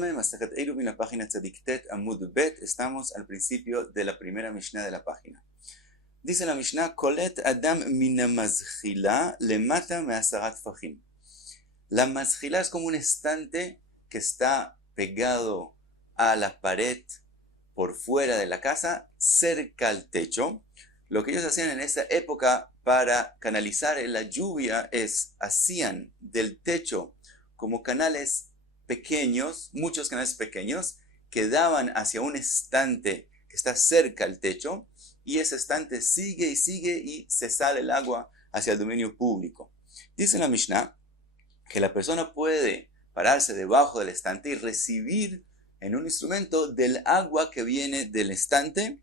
Yevamot, Masechet Eruvin, la página Tzadik Tet Amud Bet. Estamos al principio de la primera Mishnah de la página. Dice la Mishnah: Kolet Adam mina mazchila lemata me'asarat fajim. La mazchila es como un estante que está pegado a la pared por fuera de la casa, cerca al techo. Lo que ellos hacían en esa época para canalizar la lluvia es hacían del techo como canales pequeños, muchos canales pequeños, que daban hacia un estante que está cerca al techo, y ese estante sigue y se sale el agua hacia el dominio público. Dice la Mishnah que la persona puede pararse debajo del estante y recibir en un instrumento del agua que viene del estante,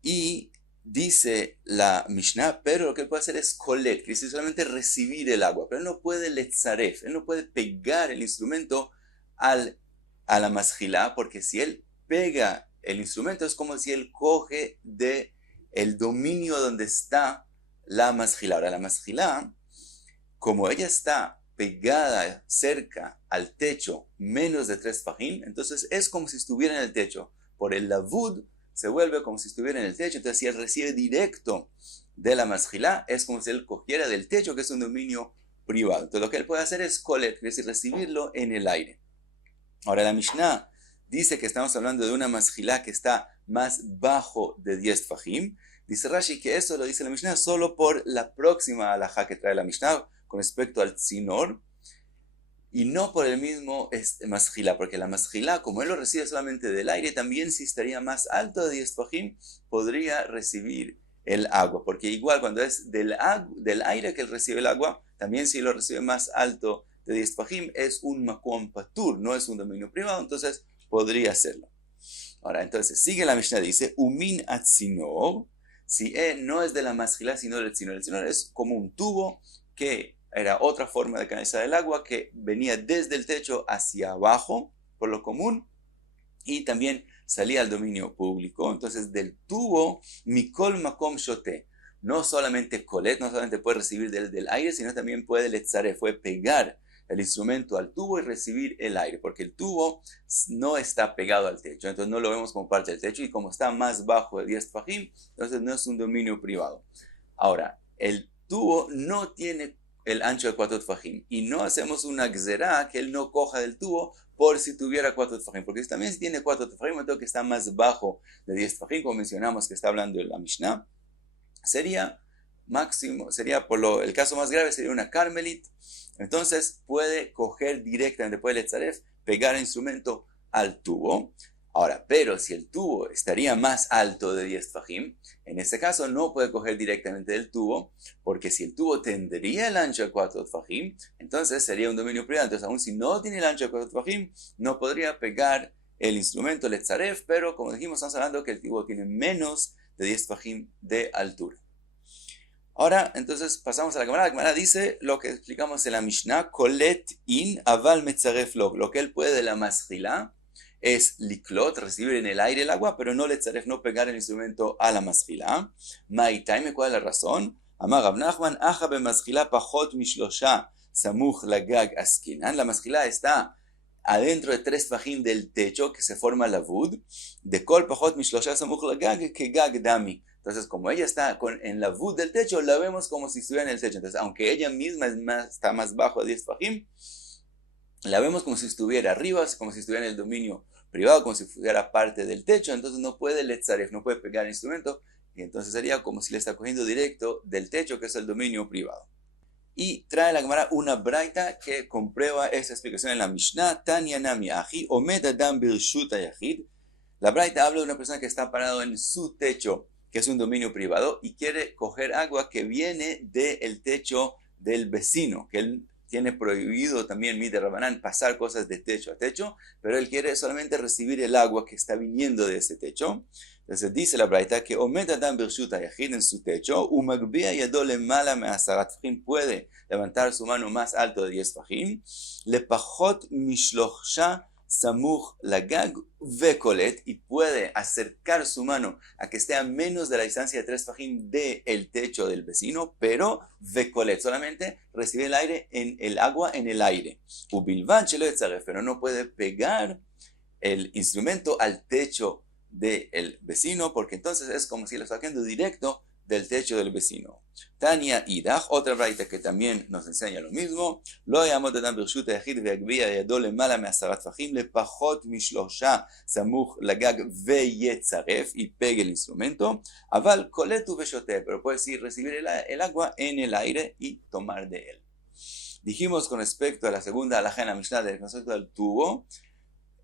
y dice la Mishnah, pero lo que él puede hacer es kolet, que dice solamente recibir el agua, pero él no puede letzaref, él no puede pegar el instrumento a la mazchila, porque si él pega el instrumento es como si él coge el dominio donde está la mazchila. Ahora la mazchila, como ella está pegada cerca al techo menos de 3 fajim, entonces es como si estuviera en el techo. Por el lavud se vuelve como si estuviera en el techo. Entonces si él recibe directo de la mazchila, es como si él cogiera del techo, que es un dominio privado. Entonces lo que él puede hacer es kolet, es decir, recibirlo en el aire. Ahora la Mishnah dice que estamos hablando de una mazchila que está más bajo de 10 fajim. Dice Rashi que eso lo dice la Mishnah solo por la próxima alajá que trae la Mishnah con respecto al tzinor, y no por el mismo mazchila, porque la mazchila, como él lo recibe solamente del aire, también si estaría más alto de 10 fajim, podría recibir el agua, porque igual cuando es del aire que él recibe el agua, también si lo recibe más alto de 10 fajim, es un makom patur, no es un dominio privado, entonces podría hacerlo. Ahora, entonces, sigue la Mishnah, dice, umin atzinor, si no es de la mazchila, sino del tzinor. El tzinor es como un tubo que era otra forma de canalizar el agua que venía desde el techo hacia abajo, por lo común, y también salía al dominio público. Entonces, del tubo, mikol makom shote, no solamente kolet, no solamente puede recibir del aire, sino también puede letzaref, puede pegar el instrumento al tubo y recibir el aire, porque el tubo no está pegado al techo, entonces no lo vemos como parte del techo, y como está más bajo de 10 fajim, entonces no es un dominio privado. Ahora, el tubo no tiene el ancho de 4 fajim, y no hacemos una gzerá que él no coja del tubo por si tuviera 4 fajim, porque también si tiene 4 fajim, entonces que está más bajo de 10 fajim, como mencionamos que está hablando de la Mishnah, sería máximo, sería el caso más grave, sería una carmelit. Entonces puede coger directamente, puede letzaref, pegar el instrumento al tubo. Ahora, pero si el tubo estaría más alto de 10 fajim, en ese caso no puede coger directamente del tubo, porque si el tubo tendría el ancho de 4 fajim, entonces sería un dominio privado. Entonces, aun si no tiene el ancho de 4 fajim, no podría pegar el instrumento letzaref, pero como dijimos, estamos hablando que el tubo tiene menos de 10 fajim de altura. Ahora, entonces, pasamos a la Gemara. La Gemara dice lo que explicamos en la Mishnah, kolet in aval metzaref lo. Lo que él puede de la mazchila es liklot, recibir en el aire el agua, pero no letzaref, no pegar el instrumento a la mazchila. Maitaime, ¿cuál es la razón? Amar Rav Nachman, aja be mazchila pachot mishlosha samuch lagag askinan. La mazchila está adentro de 3 fajim del techo, que se forma la vud, de kol pachot mishlosha samuch lagag que gag dami. Entonces, como ella está en la vud del techo, la vemos como si estuviera en el techo. Entonces, aunque ella misma está más bajo de 10 fajim, la vemos como si estuviera arriba, como si estuviera en el dominio privado, como si fuera parte del techo. Entonces, no puede letzaref, no puede pegar el instrumento, y entonces sería como si le está cogiendo directo del techo, que es el dominio privado. Y trae la Gemara una braita que comprueba esa explicación en la Mishnah. Tanya nami aji, omed adam birshut hayachid. La braita habla de una persona que está parado en su techo, que es un dominio privado, y quiere coger agua que viene del techo del vecino, que él tiene prohibido también Midei Rabanán pasar cosas de techo a techo, pero él quiere solamente recibir el agua que está viniendo de ese techo. Entonces dice la braita que omed adam birshut hayachid, en su techo, umagbia yado lemala me'asarat fajim, puede levantar su mano más alto de 10 fajim, lepachot mishlosha samuch lagag vekolet, y puede acercar su mano a que esté a menos de la distancia de 3 fajim del techo del vecino, pero vekolet, solamente recibe el aire en el agua en el aire. Ubilvan shelo yetzaref, pero no puede pegar el instrumento al techo del vecino, porque entonces es como si lo sacando directo del techo del vecino. Tania Idach, otra braita que también nos enseña lo mismo. Lo yamod adam ברשות היחיד ויגביה ידו למעלה מ10 טפחים לפחות מ3 סמוך לגג ויצרף, y pegue el instrumento, אבל קולט ושותה, pero puede decir recibir el agua en el aire y tomar de él. Dijimos con respecto a la segunda halajá en la Mishnah del concepto del tubo,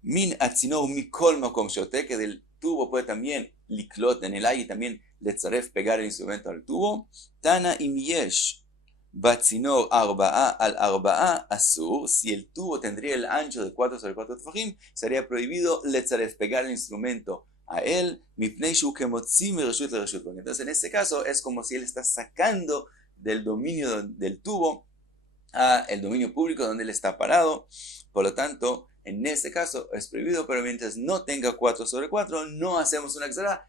min atzinor mikol makom shote, que del tubo puede también liklot en el aire y también letzaref, pegar el instrumento al tubo. Tana im yesh batzinor arba'a al arba'a asur, si el tubo tendría el ancho de 4 sobre 4 tefajim, sería prohibido letzaref, pegar el instrumento a él, mipnei shu kemotzi mireshut lereshut, porque entonces en este caso es como si él está sacando del dominio del tubo a el dominio público donde él está parado. Por lo tanto, en este caso es prohibido, pero mientras no tenga 4 sobre 4, no hacemos una extra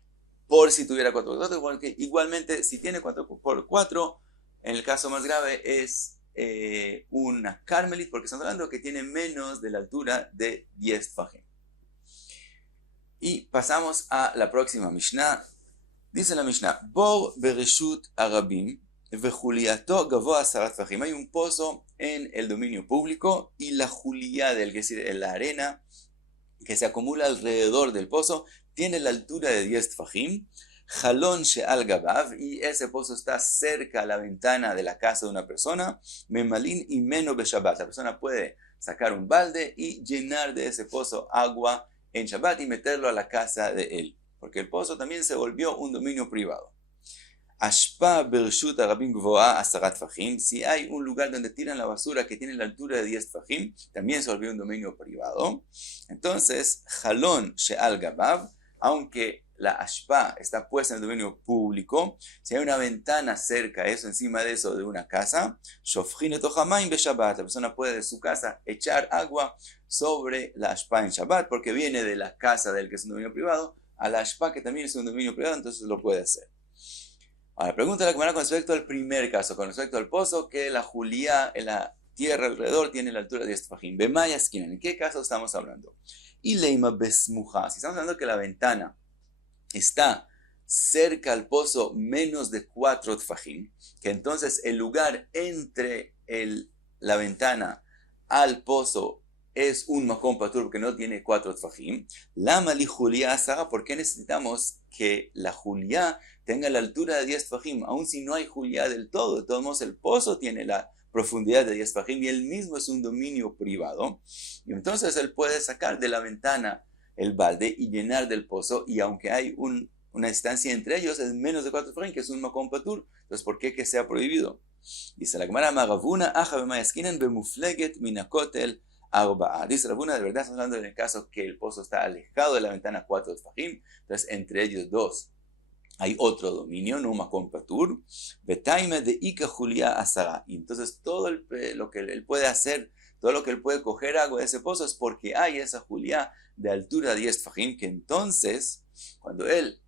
por si tuviera 4 sobre 4, porque igualmente si tiene 4 por 4, en el caso más grave es una carmelit, porque estamos hablando que tiene menos de la altura de 10 fajim. Y pasamos a la próxima Mishnah. Dice la Mishnah, Bor bereshut arabim vejuliato gavoa 10 tefajim. Hay un pozo en el dominio público y la julia del, que es decir, la arena que se acumula alrededor del pozo, tiene la altura de 10 tefajim. Jalón she'al gabav, y ese pozo está cerca a la ventana de la casa de una persona. Memalin y menos beshabbat. La persona puede sacar un balde y llenar de ese pozo agua en Shabbat y meterlo a la casa de él, porque el pozo también se volvió un dominio privado. Ashpa bershut arabim gvoa 10 tefajim. Si hay un lugar donde tiran la basura que tiene la altura de 10 tefajim, también se volvió un dominio privado. Entonces, jalón she'al gabav, aunque la ashpa está puesta en el dominio público, si hay una ventana cerca, eso encima de eso, de una casa, shofchin etoch hamayim beshabbat, la persona puede de su casa echar agua sobre la ashpa en Shabbat, porque viene de la casa del que es un dominio privado a la ashpa que también es un dominio privado, entonces lo puede hacer. Ahora, pregunta la Gemara con respecto al primer caso, con respecto al pozo, que la julia en la tierra alrededor tiene la altura de 10 tefajim. Bemaya esquina, ¿en qué caso estamos hablando? Y leima besmuja, si estamos hablando que la ventana está cerca al pozo menos de 4 tefajim, que entonces el lugar entre la ventana al pozo es un makom patur porque no tiene 4 tefajim. Lama li julia asara, ¿por qué necesitamos que la julia tenga la altura de 10 tefajim? Aun si no hay julia del todo, de todos modos el pozo tiene la profundidad de 10 tefajim y él mismo es un dominio privado. Y entonces él puede sacar de la ventana el balde y llenar del pozo, y aunque hay una distancia entre ellos, es menos de 4 tefajim, que es un makom patur. Entonces, ¿por qué que sea prohibido? Dice la Gemara, Maravuna, aja bemaya esquinan bemufleget minakotel arba'a. Dice Ravuna, de verdad estamos hablando en el caso que el pozo está alejado de la ventana 4 tefajim, entonces entre ellos dos hay otro dominio, no makom patur, betaime de ika julia asara. Y entonces todo lo que él puede hacer, todo lo que él puede coger agua de ese pozo es porque hay esa julia de altura 10 tefajim, que entonces cuando él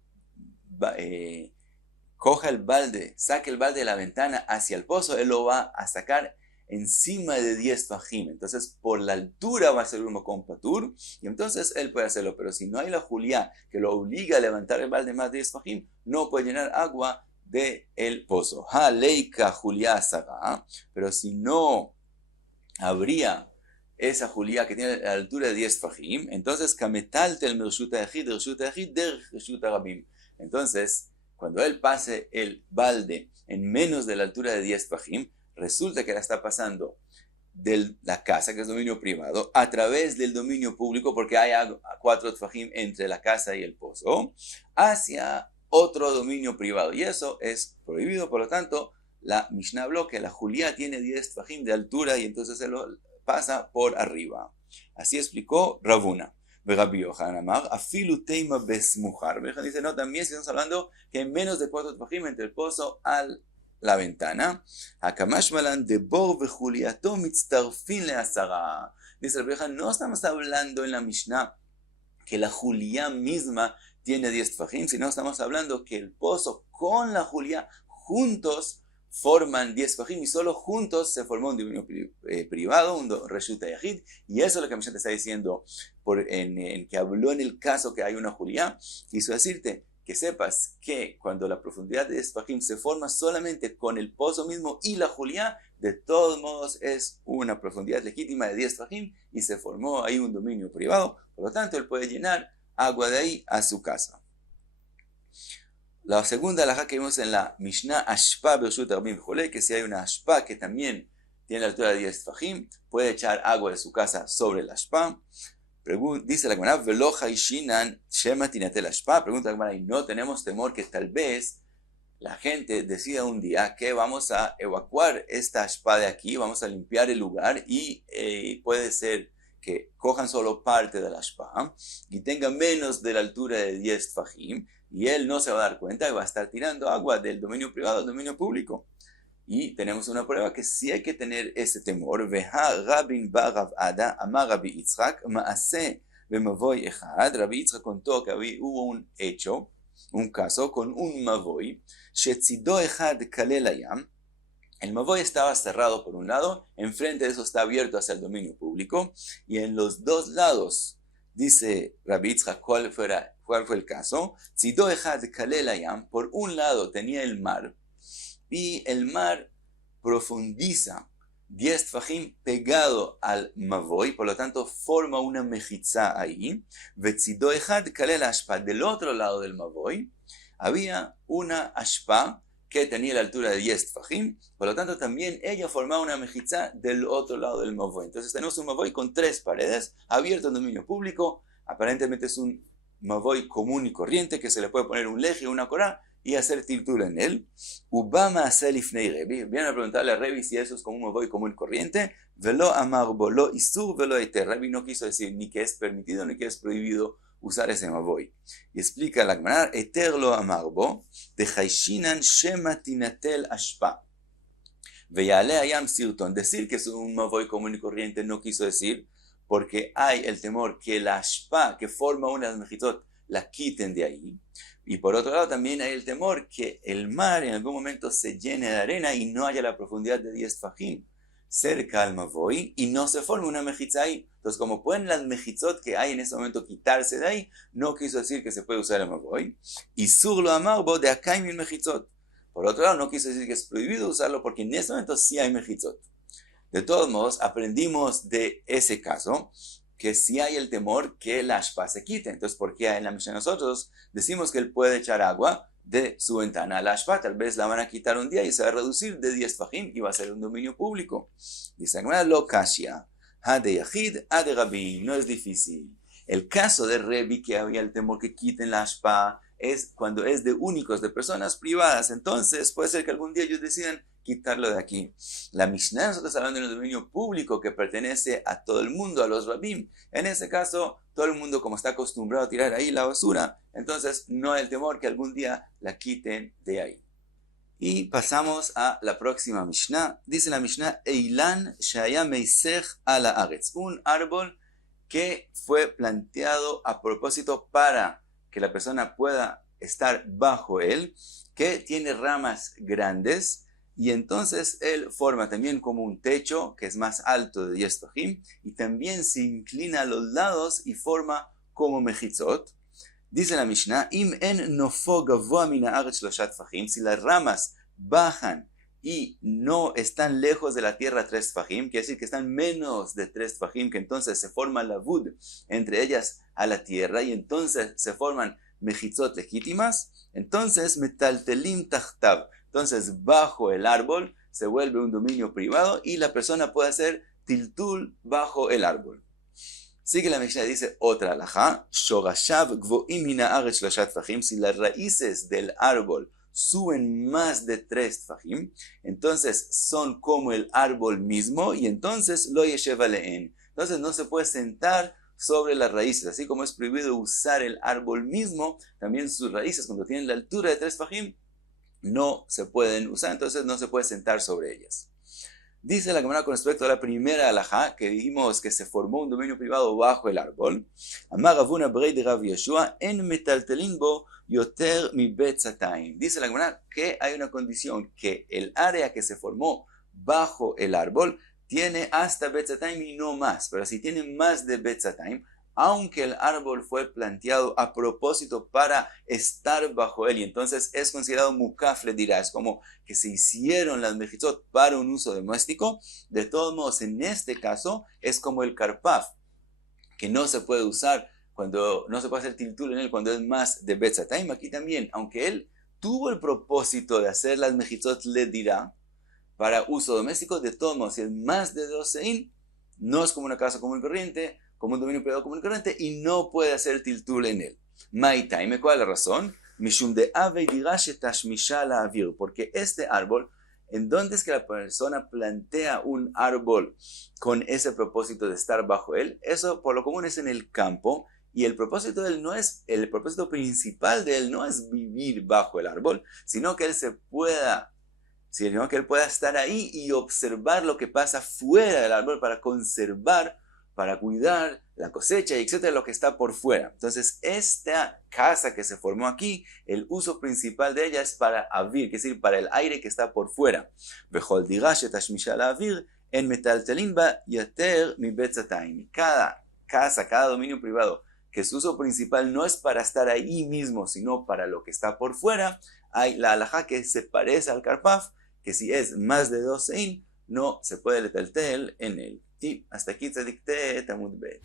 coja el balde, saque el balde de la ventana hacia el pozo, él lo va a sacar encima de 10 tefajim. Entonces por la altura va a ser un makom patur, y entonces él puede hacerlo. Pero si no hay la julia que lo obliga a levantar el balde más de 10 tefajim, no puede llenar agua del pozo. Ha leika julia asara, pero si no habría esa julia que tiene la altura de 10 tefajim, entonces kametaltel mirshut hayachid reshut hayachid derech reshut harabim. Entonces cuando él pase el balde en menos de la altura de 10 tefajim, resulta que la está pasando de la casa, que es dominio privado, a través del dominio público, porque hay 4 tefajim entre la casa y el pozo, hacia otro dominio privado. Y eso es prohibido. Por lo tanto, la Mishnah habló que la julia tiene 10 tefajim de altura y entonces se lo pasa por arriba. Así explicó Ravuna. Rabbi Yochanan amar, afilu teima besmujar. Dice, no, también si estamos hablando que hay menos de 4 tefajim entre el pozo la ventana. Hakamash malan de bor vejuliato mitztarfin le asara. Dice Rabbi Yochanan, no estamos hablando en la Mishnah que la Juliá misma tiene 10 tfajim, sino estamos hablando que el pozo con la Juliá juntos forman 10 tfajim y solo juntos se formó un dominio privado, un reshuta yahid, y eso es lo que Mishnah te está diciendo en que habló en el caso que hay una Juliá. Quiso decirte que sepas que cuando la profundidad de 10 tfajim se forma solamente con el pozo mismo y la Juliá, de todos modos es una profundidad legítima de 10 tfajim y se formó ahí un dominio privado, por lo tanto él puede llenar agua de ahí a su casa. La segunda halajá que vimos en la Mishnah, Ashpa Bershut Rabim Jole, que si hay una Ashpa que también tiene la altura de 10 tfajim, puede echar agua de su casa sobre el Ashpa. Dice la Gemara, Velo Haishinan Shema Tinatel Ashpa. Pregunta la Gemara, y no tenemos temor que tal vez la gente decida un día que vamos a evacuar esta Ashpa de aquí, vamos a limpiar el lugar y puede ser que cojan solo parte de la Ashpa y tengan menos de la altura de 10 tfajim y él no se va a dar cuenta y va a estar tirando agua del dominio privado al dominio público. Y tenemos una prueba que sí hay que tener ese temor. Veha Rabin ba Rav Ada amar Rabbi Yitzchak maaseh bemavoy echad. Rabbi Yitzchak contó que hubo un hecho, un caso con un mavoy, shetzido echad kalel hayam. El mavoy estaba cerrado por un lado, enfrente de eso está abierto hacia el dominio público, y en los dos lados, dice Rabbi Yitzchak, ¿cuál fue el caso? Tzido echad kalel hayam, por un lado tenía el mar, y el mar profundiza 10 tfajim pegado al mavoy, por lo tanto forma una mejizá ahí. Vetzido echad kalel ashpa, del otro lado del mavoy había una ashpa que tenía la altura de 10 tfajim, por lo tanto también ella formaba una mejizá del otro lado del mavoy. Entonces tenemos un mavoy con 3 paredes, abierto en dominio público, aparentemente es un mavoy común y corriente que se le puede poner un leje o una corá y hacer tiltul en él. Ubama aselifnei Rebi, viene a preguntarle a Rebi si eso es como un mavoy común y corriente, velo amarbo, lo isur, velo eter. Rebi no quiso decir ni que es permitido ni que es prohibido usar ese mavoy. Y explica la Gemara, eter lo amarbo, de haishinan shema tinatel ashpa. Veyale ayam sirton. Decir que es un mavoy común y corriente no quiso decir, porque hay el temor que la ashpa que forma una de las mejizot la quiten de ahí. Y por otro lado también hay el temor que el mar en algún momento se llene de arena y no haya la profundidad de 10 tfajim cerca al mavoy y no se forme una mejizá ahí. Entonces, como pueden las mejizot que hay en ese momento quitarse de ahí, no quiso decir que se puede usar el mavoy. Y sur lo amarbo de acá hay mil mejizot. Por otro lado, no quiso decir que es prohibido usarlo porque en ese momento sí hay mejizot. De todos modos, aprendimos de ese caso que sí hay el temor que la ashpa se quite. Entonces, ¿por qué en la Mishnah nosotros decimos que él puede echar agua de su ventana a la ashpa? Tal vez la van a quitar un día y se va a reducir de 10 tfajim y va a ser un dominio público. Dice Agmara, lo kashya, ha de yahid, ha de rabin. No es difícil. El caso de Rebi, que había el temor que quiten la ashpa, es cuando es de únicos, de personas privadas. Entonces, puede ser que algún día ellos decidan quitarlo de aquí. La Mishnah, nosotros hablando de un dominio público que pertenece a todo el mundo, a los rabim. En ese caso, todo el mundo como está acostumbrado a tirar ahí la basura, entonces no hay el temor que algún día la quiten de ahí. Y pasamos a la próxima Mishnah. Dice la Mishnah, Eilan shaya meisech ala aretz. Un árbol que fue planteado a propósito para que la persona pueda estar bajo él, que tiene ramas grandes, y entonces él forma también como un techo que es más alto de 10 tfajim y también se inclina a los lados y forma como mejizot. Dice la Mishnah, Im en nofo gavoa min haaretz shloshat tfajim, si las ramas bajan y no están lejos de la tierra 3 tfajim, quiere decir que están menos de 3 tfajim, que entonces se forma la vud entre ellas a la tierra y entonces se forman mejizot legítimas, entonces metaltelim tachtav. Entonces, bajo el árbol se vuelve un dominio privado y la persona puede hacer tiltul bajo el árbol. Sigue la Mishnah, dice otra halajá, shogashav gvoim min haaretz shloshat tfajim, si las raíces del árbol suben más de 3 tfajim, entonces son como el árbol mismo y entonces lo yeshev aleen. Entonces no se puede sentar sobre las raíces, así como es prohibido usar el árbol mismo, también sus raíces cuando tienen la altura de 3 tfajim, no se pueden usar, entonces no se puede sentar sobre ellas. Dice la Gemara con respecto a la primera halajá, que dijimos que se formó un dominio privado bajo el árbol. Amar Ravuna Brei de Rav Yeshua, en metaltelin bo yoter mi betzatayim. Dice la Gemara que hay una condición, que el área que se formó bajo el árbol tiene hasta betzatayim y no más. Pero si tiene más de betzatayim, aunque el árbol fue planteado a propósito para estar bajo él, y entonces es considerado mukaf, le dirá, es como que se hicieron las mejitzot para un uso doméstico. De todos modos, en este caso, es como el karpaf, que no se puede usar cuando no se puede hacer tiltul en él cuando es más de betzatayim. Aquí también, aunque él tuvo el propósito de hacer las mejitzot, le dirá, para uso doméstico, de todos modos, si es más de 12 no es como una casa común y corriente, como un dominio privado común y corriente, y no puede hacer tiltul en él. Maitaime, ¿cuál es la razón? Mishum de ave dirashe tashmisha la avir, porque este árbol, ¿en dónde es que la persona plantea un árbol con ese propósito de estar bajo él? Eso por lo común es en el campo, y el propósito de él no es, el propósito principal de él no es vivir bajo el árbol, sino que él sino que él pueda estar ahí y observar lo que pasa fuera del árbol para conservar, para cuidar la cosecha, y etcétera, lo que está por fuera. Entonces, esta casa que se formó aquí, el uso principal de ella es para avir, es decir, para el aire que está por fuera. Vejol digash tashmisha la avir en metaltelin ba yater mi betzatayim. Cada casa, cada dominio privado, que su uso principal no es para estar ahí mismo, sino para lo que está por fuera, hay la halajá que se parece al karpaf, que si es más de 12 no se puede letaltel en él. Y hasta aquí te dicté Amud Bet.